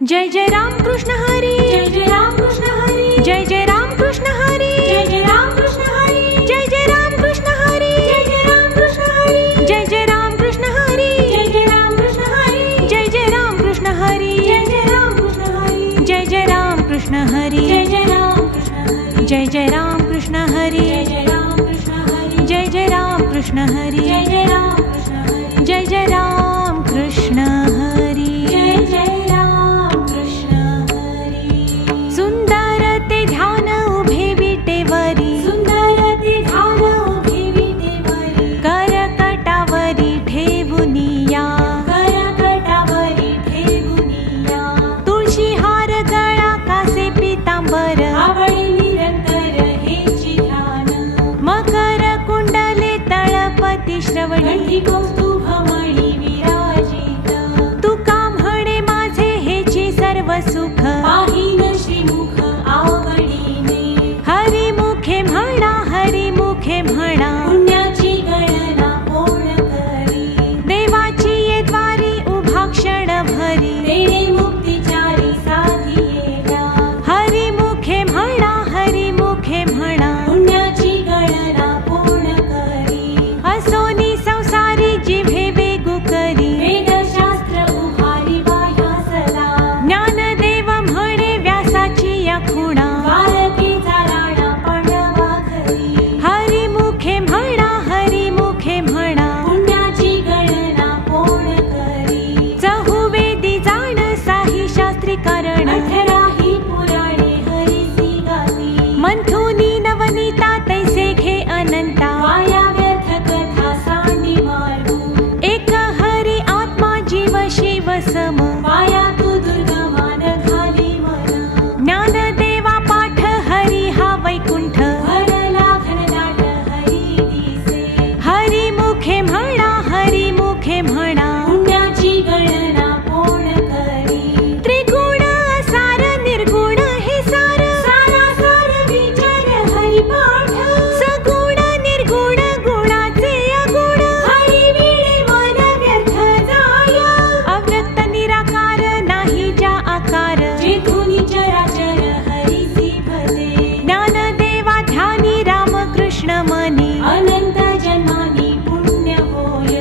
जय जय राम कृष्ण हरी, जय जय राम कृष्ण हरी, जय जय राम कृष्ण हरी, जय जय राम कृष्ण हरी, जय जय राम कृष्ण हरी, जय जय राम कृष्ण हरी, जय जय राम कृष्ण हरी, जय जय राम कृष्ण हरी, जय जय राम कृष्ण हरी, जय जय राम कृष्ण हरी, जय जय राम कृष्ण हरी, जय जय राम कृष्ण हरी, जय जय राम कृष्ण हरी, जय जय राम कृष्ण हरी, जय जय राम कृष्ण हरी, जय जय राम कृष्ण हरी, जय जय राम कृष्ण हरी, जय जय राम कृष्ण हरी। सुंदर ते ध्यान उभे विटेवरी, सुंदर ते ध्यान उभे विटेवरी, करकटावरी ठेवुनिया, करकटावरी ठेवुनिया, तुळशी हार गळा कासे पीतांबर, आवडी निरंतर हेची ध्यान, मकर कुंडले तळपती श्रवणी, कंठी कौस्तुभमणी विराजित, तुका म्हणे माझे हेची सर्व सुख, पाहिन श्रीमुख आवडीने, हरी मुखे म्हणा, हरी मुखे म्हणा, पुण्याची गणना कोण करी, देवाची ये द्वारी उभा क्षण भरी, तेरे मुक्तिचारी साधियेला, हरी मुखे म्हणा, हरी मुखे म्हणा, पुण्याची गणना कोण करी, असोनी संसारी जिव्हे वेगू करी, वेदशास्त्र उभारी बाह्यासला, ज्ञानदेव म्हणे व्यासाची या खुणा, बालकेचा राणा पांडवा घरी, हरी मुखे म्हणा, हरी मुखे म्हणा, पुण्याची गणना कोण करी, चहुवेदी जाण साही शास्त्री कारण, 18 पुराणे हरिसी गाती, मंथुनी नवनीता तैसे घे अनंता, माया व्यर्थ कथा सांडी मारू, एक हरी आत्मा जीव शिव सम, माया तू दुर्गमान घाली मना, ज्ञानदेवा पाठ हरी हा वैकुंठ, भरला घनदाट हरी दिसे, हरी मुखे म्हणा, हरी मुखे म्हणा, पुण्याची गणना कोण करी, त्रिगुण असार निर्गुण हे सार, सारासार विचार हरिपाठ, सगुण निर्गुण गुणाचे अगुण, हरी वीणे मन व्यर्थ जाय, अव्यक्त निराकार नाही ज्या आकार, जेथुनी चराचर हरिसी भजे, ज्ञानदेवा ध्यानी रामकृष्ण मनी, अनंत जन्मानी पुण्य होय,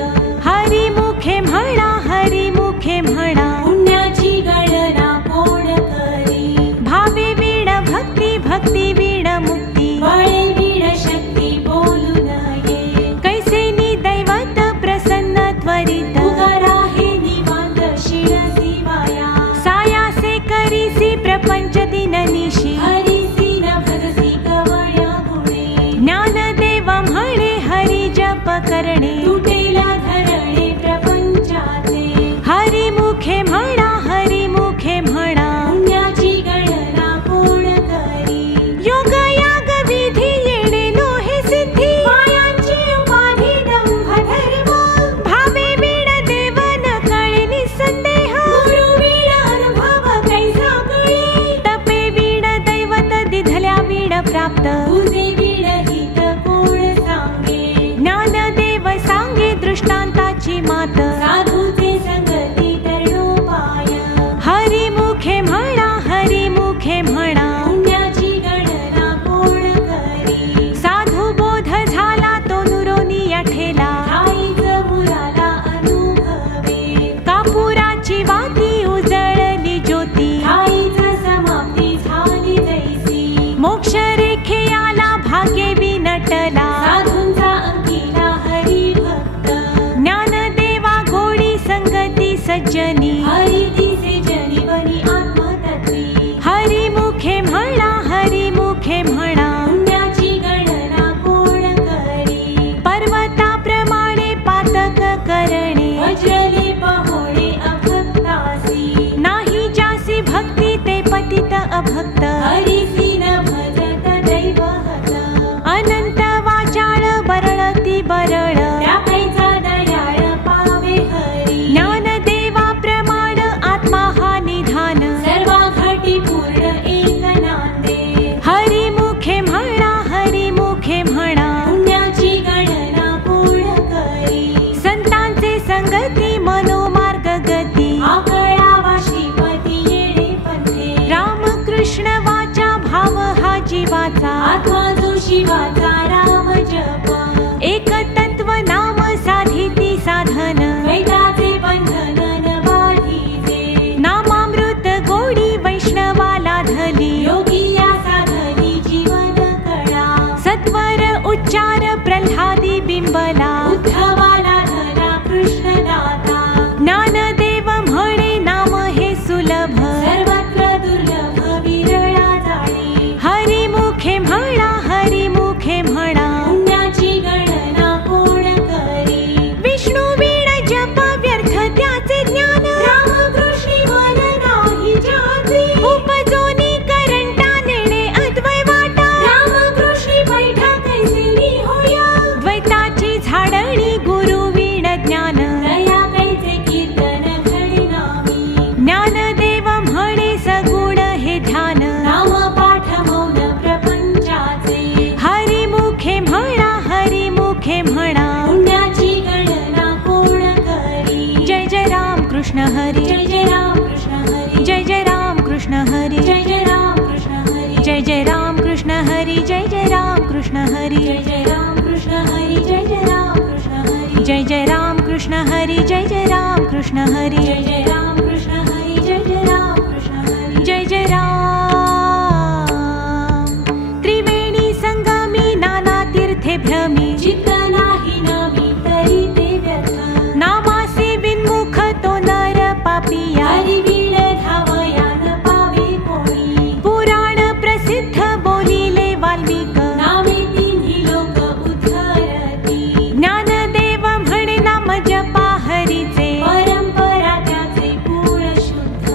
हरी मुखे म्हणा, हरी मुखे म्हणा, पुण्याची गणना कोण करी, भावे वीण भक्ती, भक्ती वीण मुक्ती, बळे वीण शक्ती बोलू नये, कैसेनी दैवत प्रसन्न त्वरित, उगारा हे निवांत शिरसी वाया, सायासे करीसी प्रपंच दिननिशी, हरिसी न भजसी कवळ्या गुणे, ज्ञानदेव म्हणे हरी जप करणे, तुटेला धरणे प्रपंचाचे, हरी मुखे म्हणा, हरी मुखे म्हणा, पुण्याची गणना कोण करी, योग याग विधी येणे लोहे सिद्धी, मायांची उपाधी दंभ धर्म, भावे वीण देव न कळे निसंदेह, गुरु वीण अनुभव कैसा कळे, तपे वीण दैवत दिधल्या वीण प्राप्त, तुझे वीण हित कोण सांगे, ज्ञानदेव सांगे दृष्टांताची मात, साधूचे संगती तरणोपाय, हरी मुखे म्हणा, हरी मुखे म्हणा, पुण्याची गणना कोण करी, साधू बोध झाला तो नुरोनी ठेला, ठाईच मुराला अनुभवे, कापुराची वाती उजळली ज्योती, ठाईच समाप्ती झाली जैसी, मोक्ष रेखे आला भाग्ये विनटला, साधूंचा अंकिला हरी भक्त, ज्ञानदेवा घोडी संगती सज्जनी, हरी दिसे जनी बनी आत्मतत्वी, हरी मुखे म्हणा, हरी मुखे म्हणा, पुण्याची गणना कोण करी, पर्वताप्रमाणे पातक करणे, वज्रले पहोळे अभक्तासी, नाही जासी भक्ती ते पतित अभक्त, हरिसी न भजत दैवहत, अनंत वाचाळ बरळती बरळ, त्यापैचा दयाळ पावे हरी, ज्ञानदेवा प्रमाण आत्मा हा निधान, सर्वा घटी पूर्ण एक नांदे, हरी मुखे म्हणा, हरी मुखे म्हणा, पुण्याची गणना कोण करी, संतांचे संगती मनोमार्ग गती, आकळावा श्रीपती येणे शिवाचा आत्मा जो शिवाचा राम जप एक तत्व नाम साधिती साधन वैताचे बंधन न बाधिते नामामृत गोडी वैष्णवाला धली योगी या साधनी जीवन कळा सत्वर उच्चार प्रल्हादी बिंबला उद्धवाला धरा कृष्ण दाता ज्ञानदेव म्हणे नाम हे सुलभ सर्वत्र दुर्लभ विरळा जाणे हरिमुखे म्हणा हरिमुखे म्हणा पुण्याची गणना कोण करी विष्णू वीण जप व्यर्थ त्याचे ज्ञान रामकृष्णी मन नाही ज्याचे उपजोनी करंटा नेणे अद्वै वाटा रामकृष्णी बैठा कैसेली होया द्वैताची झाडणी गुरु वीण ज्ञान दया कैसे कीर्तन घडनामी ज्ञानदेव म्हणे सगुण हे ध्यान नाम पाठ मौन प्रपंचाचे हरिमुखे म्हणा हरिमुखे म्हणा पुण्याची गणना कोण करी जय जय राम कृष्ण हरी जय जय राम कृष्ण हरी जय जय राम कृष्ण हरी जय जय राम कृष्ण हरी जय जय राम कृष्ण हरी जय जय राम कृष्ण हरी जय जय राम कृष्ण हरी जय जय राम कृष्ण हरी जय जय राम कृष्ण हरी जय जय राम कृष्ण हरी जय जय राम कृष्ण हरी जय जय राम कृष्ण हरी जय जय राम त्रिवेणी संगमी नाना तीर्थे भ्रमी चित्त नाही नवी तरी ते व्यर्थ नामासी विन्मुख तो नर पापिया हरी वीण धावया न पावे कोणी पुराण प्रसिद्ध बोलिले वाल्मिक नामे तिन्ही लोक उद्धरती ज्ञानदेव म्हणे नाम जपा हरीचे परंपरा त्याचे कुळ शुद्ध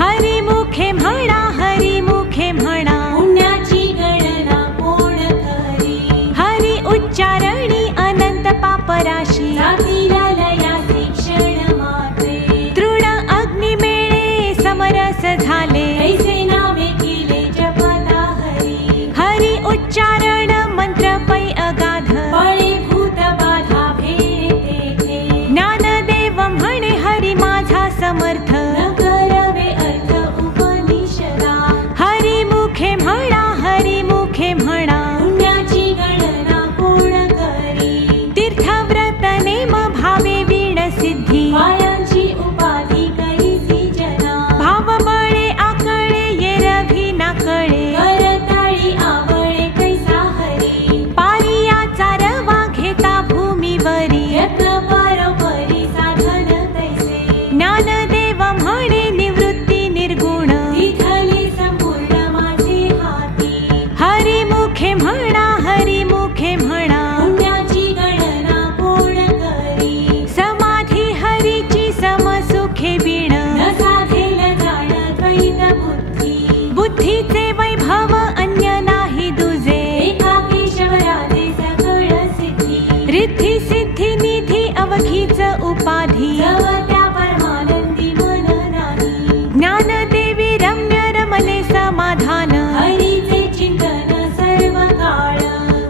हरिमुखे म्हणा हरिमुखे म्हणा पुण्याची गणना कोण करी हरी उच्चारणी अनंत पापराशी जातीला लयाचे क्षण मात्रे तृण अग्नी मेळे समरस झाले कैसे नावे केले जपता हरी हरी उच्चारण मंत्र पै अगाध पळे भूत बाधा भेटे तेथे ज्ञानदेव म्हणे हरी माझा समर्थ न करवे अर्थ उपनिषदा हरिमुखे म्हणा हरिमुखे म्हणा पुण्याची गणना कोण करी तीर्थव्रत नेम भावे वीण सिद्धी मायांची उपाधी करीसी जना भाव बळे आकळे येरभी नाकळे करताळी आवळे कैसा हरी पारियाचा रवा घेता भूमीवरी यत्न परोपरी साधन तैसे ज्ञानदेव म्हणे निवृत्ती निर्गुण विठ्ठली संपूर्ण माझे हाती हरिमुखे म्हणा हरिमुखे म्हणा पुण्याची गणना कोण करी समाधी हरीची समसुखे वीण न साधेल जाण द्वैत बुद्धी बुद्धीचे वैभव अन्य नाही दुजे एका केशवराजे सकळ सिद्धी रिद्धी सिद्धी निधी अवघीच उपाधी जव त्या परमानंदी मन नाही ज्ञानदेवी रम्य रमले समाधान हरीचे चिंतन सर्व काळ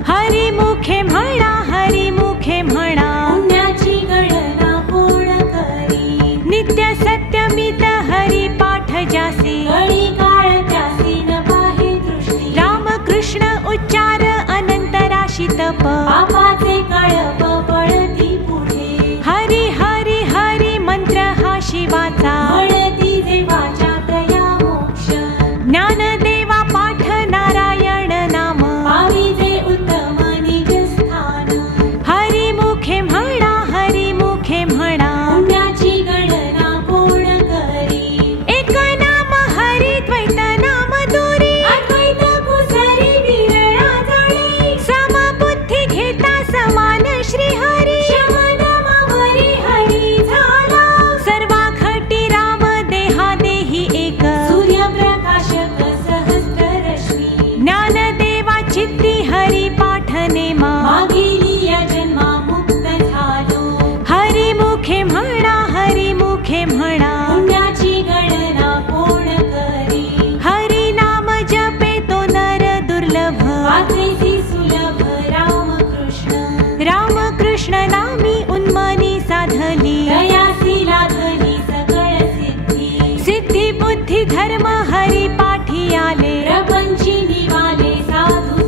हरिमुखे म्हणा हरिमुखे म्हणा पुण्याची गणना कोण करी नित्य सत्यमित हरी पाठ जासी कळी काळ त्यासी न पाहे दृष्टी रामकृष्ण उच्चार अनंत राशी तप पापाचे कळप पळती पुढे हरी हरी हरी मंत्र हा शिवाचा म्हणती जे वाचा तया मोक्ष ज्ञानदेवा पाठ नारायण नाम पावी जे उत्तम निज स्थान हरिमुखे म्हणा हरिमुखे म्हणा पुण्याची गणना कोण करी एक नाम हरी द्वैत नाम दूरी अद्वैत कुसरी विरळा जाणे समबुद्धी घेता समान श्री हरी शमदमावरी हरी झाला सर्वाखटी राम देहा देही एक सूर्यप्रकाशक सहस्त्र रश्मी ज्ञानदेवा चित्ती हरी पाठ नेमा मागेली या जन्मा मुक्त झालो हरिमुखे म्हणा हरिमुखे म्हणा पुण्याची गणना कोण करी हरी नाम जपे तो नर दुर्लभ वाचेसी सुलभ रामकृष्ण रामकृष्ण नामी उन्मनी साधली दयासी लाधली सकळ सिद्धी सिद्धी बुद्धी धर्म हरी पाठी आले प्रपंची निवाले साधू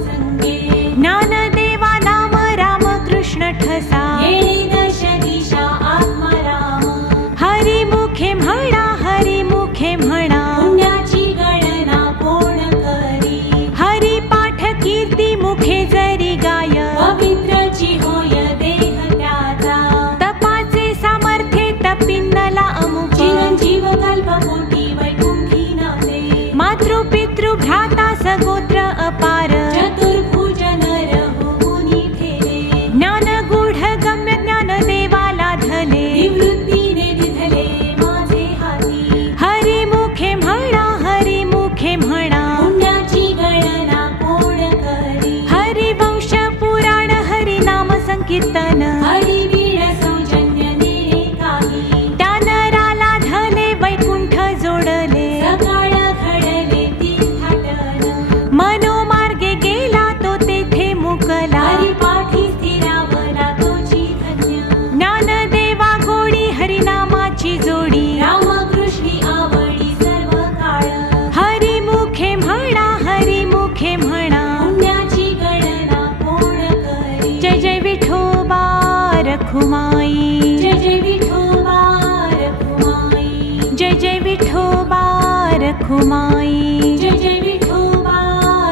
रखुमाई जय जय विठोबा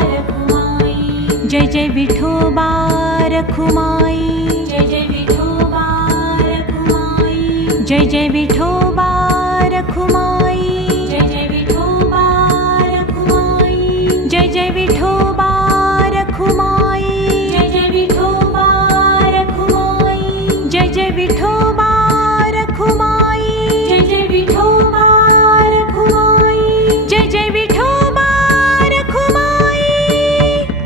रखुमाई जय जय विठोबा रखुमाई जय जय विठोबा रखुमाई जय जय विठोबा रखुमाई जय जय विठोबा रखुमाई जय जय विठोबा रखुमाई जय जय विठोबा रखुमाई जय जय विठोबा रखुमाई जय जय विठोबा रखुमाई जय जय विठोबा रखुमाई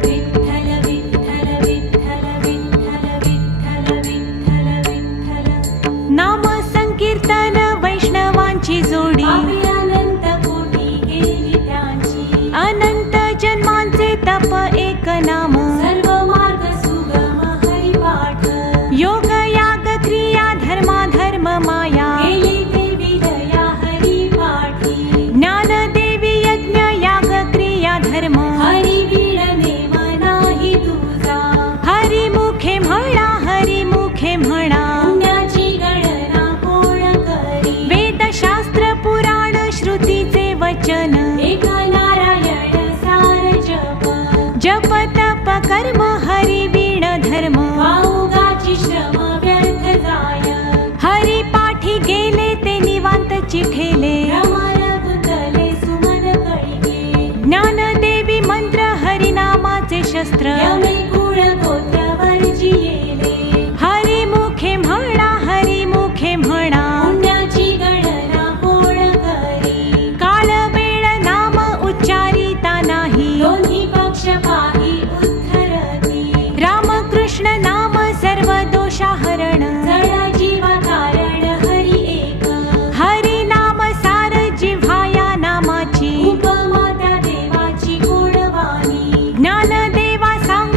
विठ्ठल विठ्ठल विठ्ठल विठ्ठल विठ्ठल विठ्ठल विठ्ठल नाम संकीर्तन वैष्णवांची जोडी पापी अनंत कोटी गेली त्यांची अनंत जन्मांचे तप एक नाम सर्व मार्ग सुगम हरिपाठ योग याग क्रिया धर्मा धर्म माया केली ते विजया हरिपाठी ज्ञान देवी यज्ञ याग क्रिया धर्म हरी वीण नेम नाही तुझा हरी मुखे म्हणा हरी मुखे म्हणा पुण्याची गणना कोण करी वेद शास्त्र पुराण श्रुतीचे वचन एक नारायण सार जप जप तप कर्म हरी वीण धर्म वाऊगाची श्रम व्यर्थ जाय हरी पाठी गेले ते निवांत चिठेले रमण गुंतले सुमन कळगे ज्ञान देवी मंत्र हरिनामाचे शस्त्र यमे कुळ गोत्र वर्जियेले हरी मुखे म्हणा हरी मुखे म्हणा पुण्याची गणना कोण करी काळ वेळ नाम उच्चारिता नाही दोन्ही पक्ष पाही उत्तरती रामकृष्ण नाम सर्व दोषाहरण जळ जीवा कारण हरी एक हरी नाम सार जिव्हाया नामाची उपमा त्या देवाची गुणवाणी ज्ञान देवा सांग